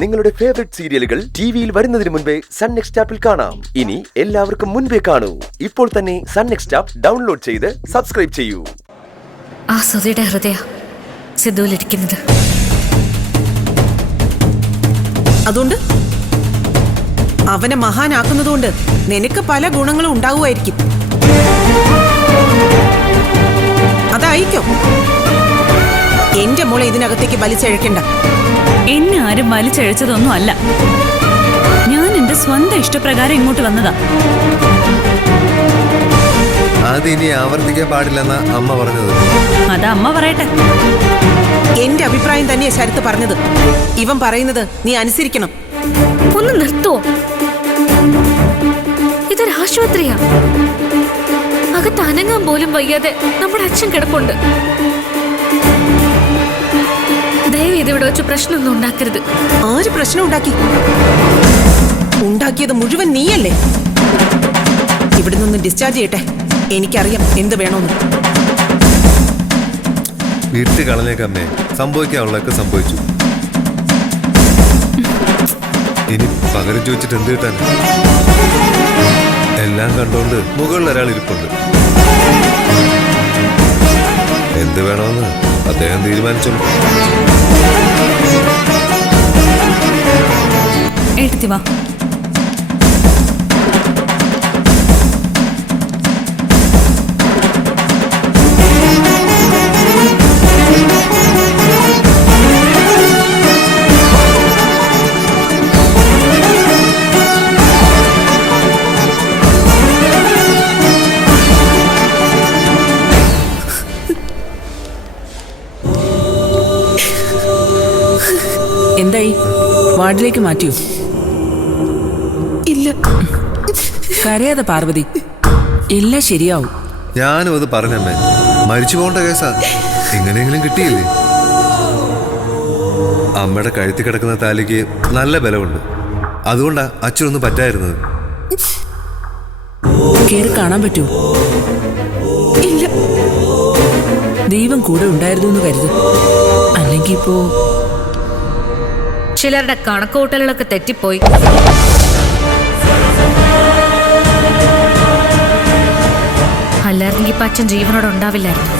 നിങ്ങളുടെ ഫേവറേറ്റ് സീരിയലുകൾ ടിവിയിൽ വരുന്നതിന് മുൻപേ സൺ നെക്സ്റ്റ് ആപ്പിൽ കാണാം. ഇനി എല്ലാവർക്കും മുൻപേ കാണൂ. ഇപ്പോൾ തന്നെ സൺ നെക്സ്റ്റ് ആപ്പ് ഡൗൺലോഡ് ചെയ്ത് സബ്സ്ക്രൈബ് ചെയ്യൂ. ആ സുധിയുടെ ഹൃദയ സിദ്ധുവിലിരിക്കുന്നത്. അതുകൊണ്ട് അവനെ മഹാനാക്കുന്നതുകൊണ്ട് നിനക്ക് പല ഗുണങ്ങളും ഉണ്ടാവുമായിരിക്കും. അതായിരിക്കും എന്റെ മോളെ ഇതിനകത്തേക്ക് വലിച്ചഴക്കണ്ട. എന്നെ ആരും വലിച്ചഴച്ചതൊന്നും അല്ല. ഞാൻ എന്റെ സ്വന്തം ഇഷ്ടപ്രകാരം ഇങ്ങോട്ട് വന്നതാ. അതിനി ആവർത്തിക്കാൻ പാടില്ലെന്ന അമ്മ പറഞ്ഞത്. അതാ അമ്മ പറയട്ടെ. എന്റെ അഭിപ്രായം തന്നെയാ ശരത്ത് പറഞ്ഞത്. ഇവൻ പറയുന്നത് നീ അനുസരിക്കണം. ഒന്ന് നിർത്തുവോ? ഇതൊരു ആശുപത്രിയാ. അകത്ത് അനങ്ങാൻ പോലും വയ്യാതെ നമ്മുടെ അച്ഛൻ കിടപ്പുണ്ട്. ദയവ് ഇതിവിടെ വെച്ച് പ്രശ്നമൊന്നും ഉണ്ടാക്കരുത്. ആര് പ്രശ്നം ഉണ്ടാക്കിയത് മുഴുവൻ നീയല്ലേ? ഇവിടെ നിന്ന് ഡിസ്ചാർജ് ചെയ്യട്ടെ. എനിക്കറിയാം എന്ത് വേണമെന്ന്. വീട്ടിൽ കളഞ്ഞേക്കമ്മേ. സംഭവിക്കാനുള്ളതൊക്കെ സംഭവിച്ചു. ഇനി പകരം ചോദിച്ചിട്ട് എന്ത് കിട്ടാൻ? എല്ലാം കണ്ടോണ്ട് മുകളിൽ ഒരാൾ ഇരിപ്പുണ്ട്. എന്ത് വേണമെന്ന് അദ്ദേഹം തീരുമാനിച്ചോളൂ. എടുത്തി വാ. എന്തായി? വാർഡിലേക്ക് മാറ്റിയോ? ഇല്ല. കരയാതെ പാർവതി, എല്ലാം ശരിയാവും. ഞാനും അത് പറഞ്ഞമ്മേ. മരിച്ചു പോകേണ്ട കേസാ. എങ്ങനെയെങ്കിലും കിട്ടിയില്ലേ? അമ്മയുടെ കഴുത്തി കിടക്കുന്ന താലിക്ക് നല്ല ബലമുണ്ട്. അതുകൊണ്ടാ അച്ഛനൊന്നും പറ്റായിരുന്നത്. കേറി കാണാൻ പറ്റുമോ? ഇല്ല. ദൈവം കൂടെ ഉണ്ടായിരുന്നു എന്ന് കരുത്. അല്ലെങ്കിൽ ഇപ്പോ ചിലരുടെ കണക്കുകൂട്ടലുകളൊക്കെ തെറ്റിപ്പോയി. അല്ലായിരുന്നെങ്കിൽ ഇപ്പൊ അച്ഛൻ ജീവനോടെ ഉണ്ടാവില്ലായിരുന്നു.